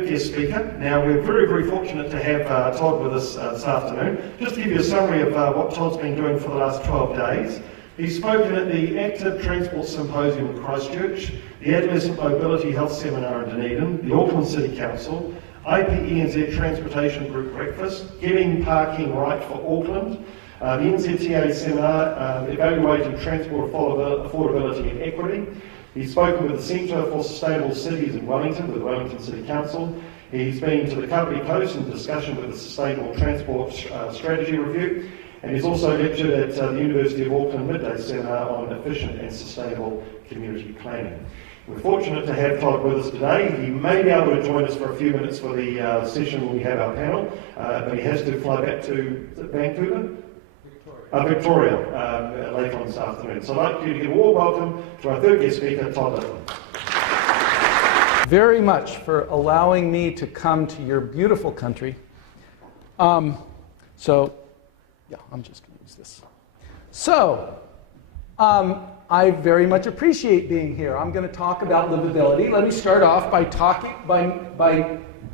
Guest speaker. Now we're very, very fortunate to have Todd with us this afternoon. Just to give you a summary of what Todd's been doing for the last 12 days. He's spoken at the Active Transport Symposium in Christchurch, the Adolescent Mobility Health Seminar in Dunedin, the Auckland City Council, IPENZ Transportation Group Breakfast, Getting Parking Right for Auckland, the NZTA Seminar, Evaluating Transport Affordability and Equity. He's spoken with the Centre for Sustainable Cities in Wellington, with the Wellington City Council. He's been to the Kapiti Coast in discussion with the Sustainable Transport Strategy Review. And he's also lectured at the University of Auckland Midday Seminar on Efficient and Sustainable Community Planning. We're fortunate to have Todd with us today. He may be able to join us for a few minutes for the session when we have our panel, but he has to fly back to Vancouver? Victoria, later on this afternoon. So I'd like you to give a warm welcome to our third guest speaker, Todd Litman. Very much for allowing me to come to your beautiful country. Yeah, I'm just going to use this. I very much appreciate being here. I'm going to talk about livability. Let me start off by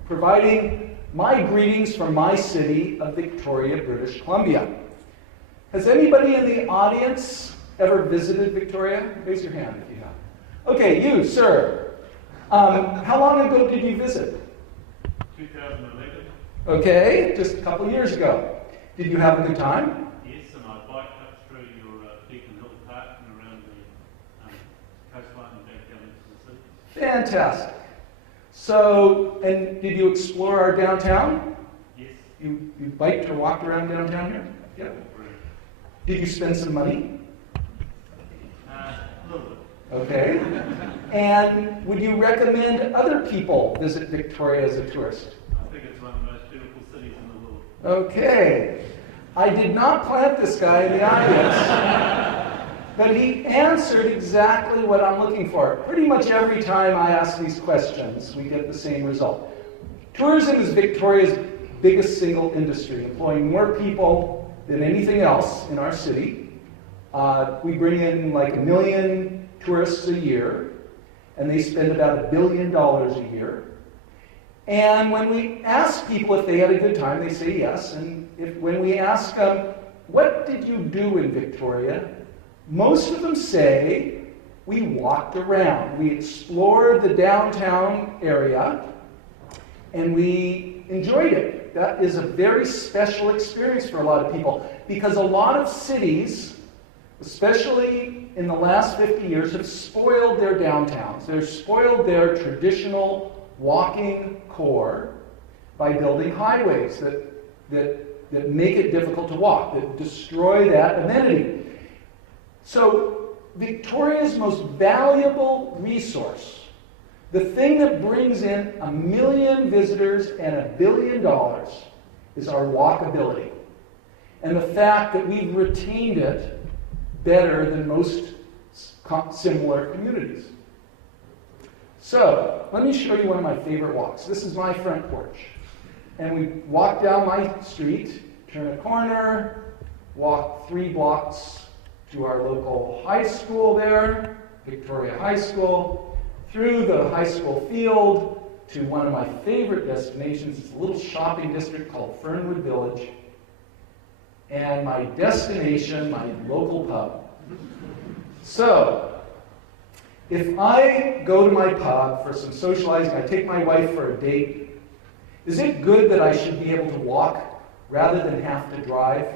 providing my greetings from my city of Victoria, British Columbia. Has anybody in the audience ever visited Victoria? Raise your hand if you have. Okay, you, sir. How long ago did you visit? 2011. Okay, just a couple years ago. Did you have a good time? Yes, and I biked up through your Beacon Hill Park and around the coastline and back down into the city. Fantastic. So, and did you explore our downtown? Yes. You biked or walked around downtown here? Yeah. Did you spend some money? A little bit. Okay. And would you recommend other people visit Victoria as a tourist? I think it's one of the most beautiful cities in the world. Okay. I did not plant this guy in the audience, but he answered exactly what I'm looking for. Pretty much every time I ask these questions, we get the same result. Tourism is Victoria's biggest single industry, employing more people than anything else in our city. We bring in like 1 million tourists a year, and they spend about $1 billion a year. And when we ask people if they had a good time, they say yes. And when we ask them, what did you do in Victoria? Most of them say, we walked around. We explored the downtown area, and we enjoyed it. That is a very special experience for a lot of people, because a lot of cities, especially in the last 50 years, have spoiled their downtowns. They've spoiled their traditional walking core by building highways that make it difficult to walk, that destroy that amenity. So Victoria's most valuable resource, the thing that brings in 1 million visitors and $1 billion, is our walkability. And the fact that we've retained it better than most similar communities. So, let me show you one of my favorite walks. This is my front porch. And we walk down my street, turn a corner, walk 3 blocks to our local high school there, Victoria High School, through the high school field to one of my favorite destinations. It's a little shopping district called Fernwood Village. And my destination, my local pub. So, if I go to my pub for some socializing, I take my wife for a date, is it good that I should be able to walk rather than have to drive?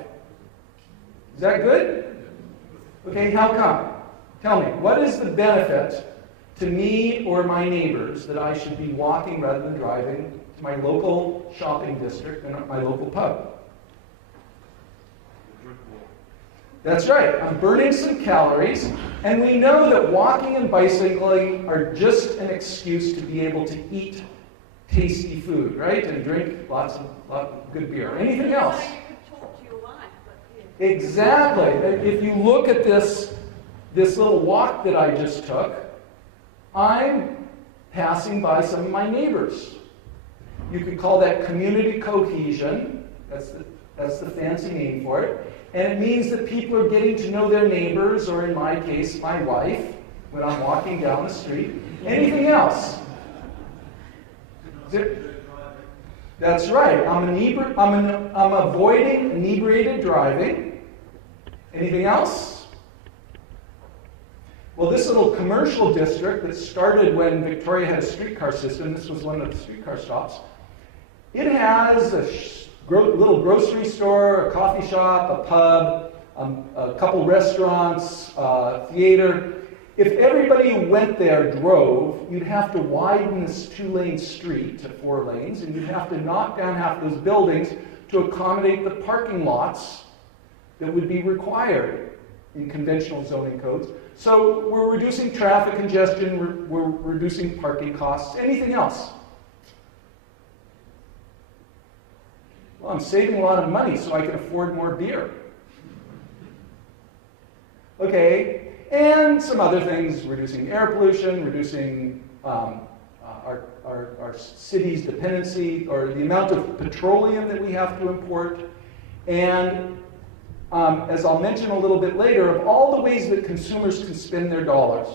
Is that good? Okay, how come? Tell me, what is the benefit to me or my neighbors that I should be walking rather than driving to my local shopping district and my local pub? That's right, I'm burning some calories, and we know that walking and bicycling are just an excuse to be able to eat tasty food, right? And drink lots of good beer. Anything else? Exactly. If you look at this little walk that I just took, I'm passing by some of my neighbors. You could call that community cohesion. That's the fancy name for it. And it means that people are getting to know their neighbors, or in my case, my wife, when I'm walking down the street. Anything else? That's right. I'm avoiding inebriated driving. Anything else? Well, this little commercial district that started when Victoria had a streetcar system, this was one of the streetcar stops, it has a little grocery store, a coffee shop, a pub, a couple restaurants, theater. If everybody who went there drove, you'd have to widen this 2-lane street to 4 lanes, and you'd have to knock down half those buildings to accommodate the parking lots that would be required in conventional zoning codes. So we're reducing traffic congestion, we're reducing parking costs. Anything else? Well, I'm saving a lot of money so I can afford more beer. Okay. And some other things, reducing air pollution, reducing our city's dependency, or the amount of petroleum that we have to import. And as I'll mention a little bit later, of all the ways that consumers can spend their dollars,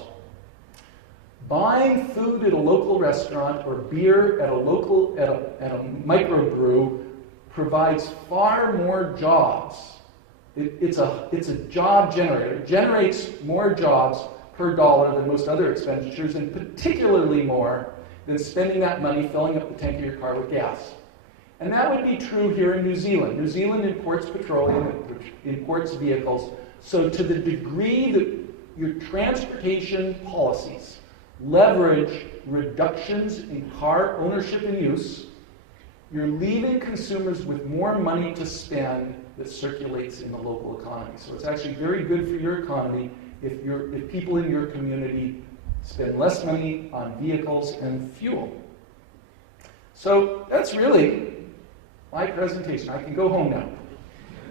buying food at a local restaurant or beer at a microbrew provides far more jobs. It's a job generator. It generates more jobs per dollar than most other expenditures, and particularly more than spending that money filling up the tank of your car with gas. And that would be true here in New Zealand. New Zealand imports petroleum, it imports vehicles. So to the degree that your transportation policies leverage reductions in car ownership and use, you're leaving consumers with more money to spend that circulates in the local economy. So it's actually very good for your economy if people in your community spend less money on vehicles and fuel. So that's really my presentation. I can go home now.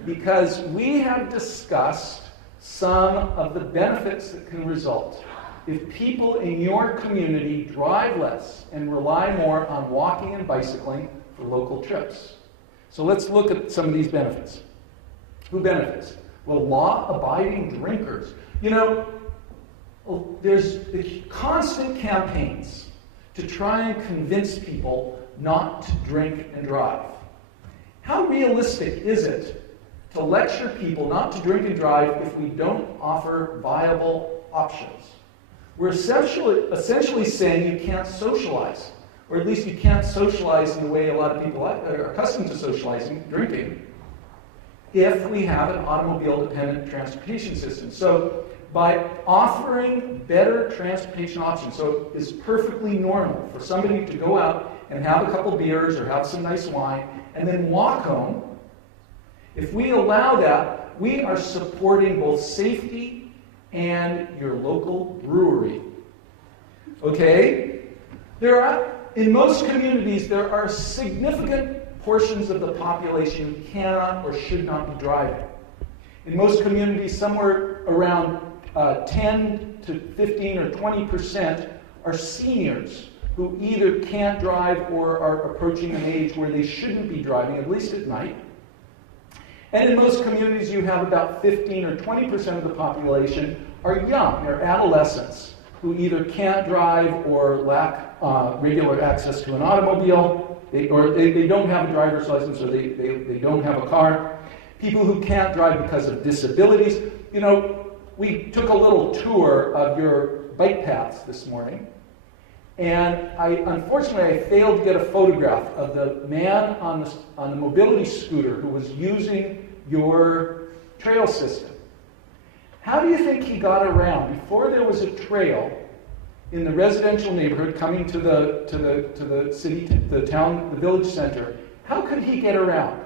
Because we have discussed some of the benefits that can result if people in your community drive less and rely more on walking and bicycling for local trips. So let's look at some of these benefits. Who benefits? Well, law-abiding drinkers. You know, there's constant campaigns to try and convince people not to drink and drive. How realistic is it to lecture people not to drink and drive if we don't offer viable options? We're essentially saying you can't socialize, or at least you can't socialize in the way a lot of people are accustomed to socializing, drinking, if we have an automobile-dependent transportation system. So by offering better transportation options, so it's perfectly normal for somebody to go out and have a couple beers or have some nice wine and then walk home. If we allow that, we are supporting both safety and your local brewery. Okay? In most communities, there are significant portions of the population who cannot or should not be driving. In most communities, somewhere around 10 to 15 or 20% are seniors who either can't drive or are approaching an age where they shouldn't be driving, at least at night. And in most communities, you have about 15 or 20% of the population are young, they're adolescents, who either can't drive or lack regular access to an automobile, or they don't have a driver's license, or they don't have a car. People who can't drive because of disabilities. You know, we took a little tour of your bike paths this morning, and unfortunately I failed to get a photograph of the man on the mobility scooter who was using your trail system. How do you think he got around? Before there was a trail in the residential neighborhood coming to the city, the town, the village center, how could he get around?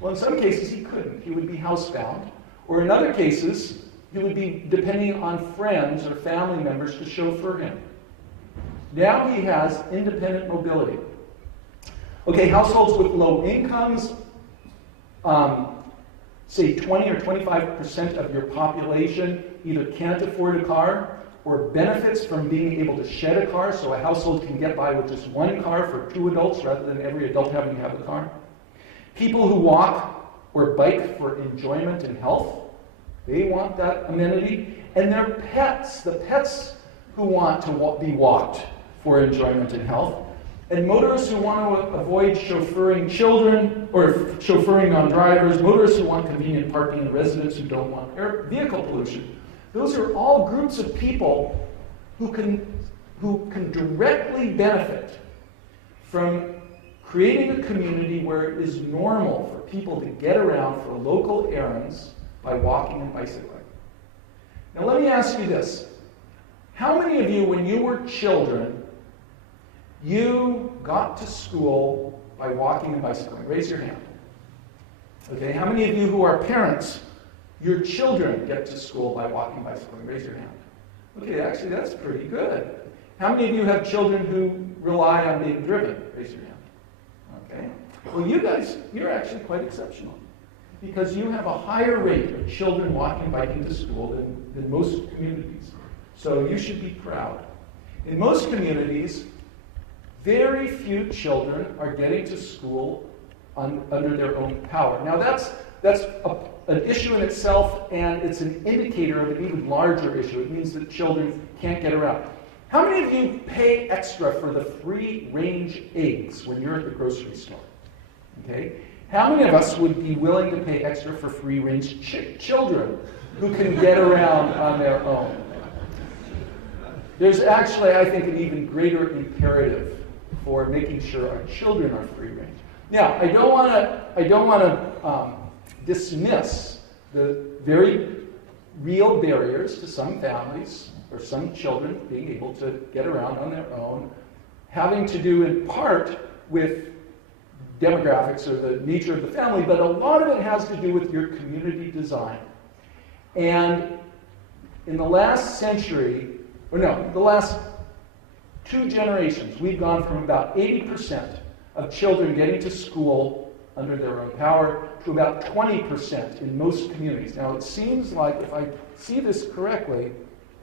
Well, in some cases he couldn't. He would be housebound. Or in other cases, he would be depending on friends or family members to chauffeur him. Now he has independent mobility. Okay, households with low incomes, say 20 or 25% of your population either can't afford a car or benefits from being able to shed a car, so a household can get by with just one car for 2 adults rather than every adult having to have a car. People who walk or bike for enjoyment and health, they want that amenity. And their pets, the pets who want to be walked for enjoyment and health, And motorists who want to avoid chauffeuring children or chauffeuring on drivers, motorists who want convenient parking, and residents who don't want vehicle pollution. Those are all groups of people who can directly benefit from creating a community where it is normal for people to get around for local errands by walking and bicycling. Now let me ask you this. How many of you, when you were children, you got to school by walking and bicycling? Raise your hand. Okay, how many of you who are parents, your children get to school by walking and bicycling? Raise your hand. Okay, actually that's pretty good. How many of you have children who rely on being driven? Raise your hand. Okay. Well, you guys, you're actually quite exceptional because you have a higher rate of children walking and biking to school than most communities. So you should be proud. In most communities, very few children are getting to school under their own power. Now that's an issue in itself, and it's an indicator of an even larger issue. It means that children can't get around. How many of you pay extra for the free-range eggs when you're at the grocery store? Okay. How many of us would be willing to pay extra for free-range children who can get around on their own? There's actually, I think, an even greater imperative for making sure our children are free-range. Now, I don't want to dismiss the very real barriers to some families or some children being able to get around on their own, having to do in part with demographics or the nature of the family, but a lot of it has to do with your community design. And in the last century, or no, the last 2 generations, we've gone from about 80% of children getting to school under their own power to about 20% in most communities. Now, it seems like, if I see this correctly,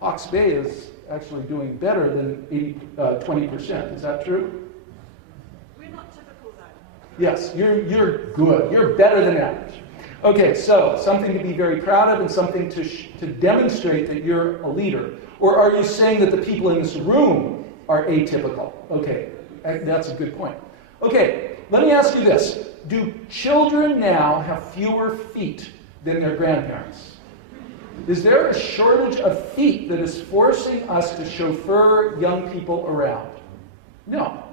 Hawke's Bay is actually doing better than 20%. Is that true? We're not typical, though. Yes, you're good. You're better than average. Okay, so something to be very proud of and something to demonstrate that you're a leader. Or are you saying that the people in this room are atypical? Okay, that's a good point. Okay, let me ask you this. Do children now have fewer feet than their grandparents? Is there a shortage of feet that is forcing us to chauffeur young people around? No.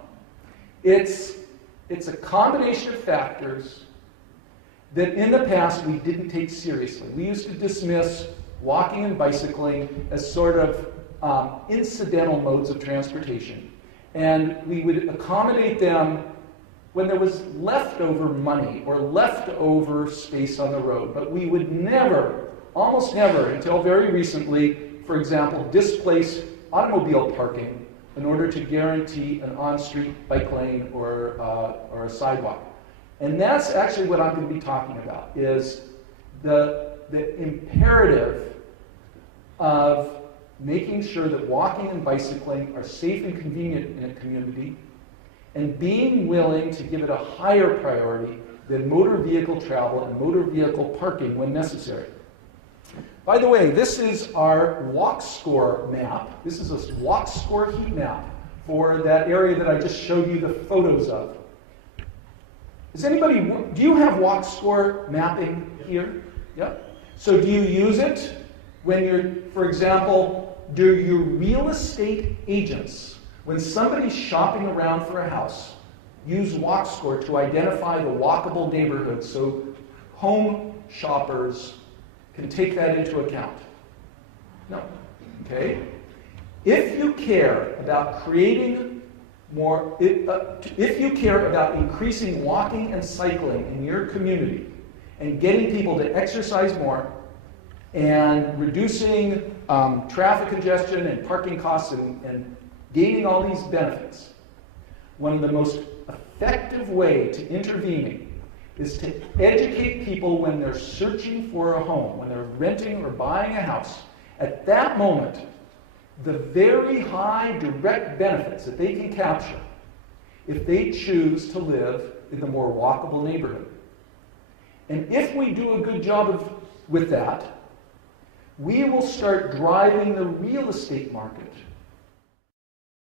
It's a combination of factors that in the past we didn't take seriously. We used to dismiss walking and bicycling as sort of incidental modes of transportation. And we would accommodate them when there was leftover money or leftover space on the road. But we would never, almost never, until very recently, for example, displace automobile parking in order to guarantee an on-street bike lane or a sidewalk. And that's actually what I'm going to be talking about, is the imperative of making sure that walking and bicycling are safe and convenient in a community, and being willing to give it a higher priority than motor vehicle travel and motor vehicle parking when necessary. By the way, this is our walk score map. This is a walk score heat map for that area that I just showed you the photos of. Do you have walk score mapping here? Yeah. So do you use it when you're, for example, do your real estate agents, when somebody's shopping around for a house, use walk score to identify the walkable neighborhood so home shoppers can take that into account? No. Okay? If you care about creating more, if you care about increasing walking and cycling in your community and getting people to exercise more and reducing traffic congestion and parking costs and gaining all these benefits, one of the most effective ways to intervening is to educate people when they're searching for a home, when they're renting or buying a house. At that moment, the very high direct benefits that they can capture if they choose to live in the more walkable neighborhood. And if we do a good job with that, we will start driving the real estate market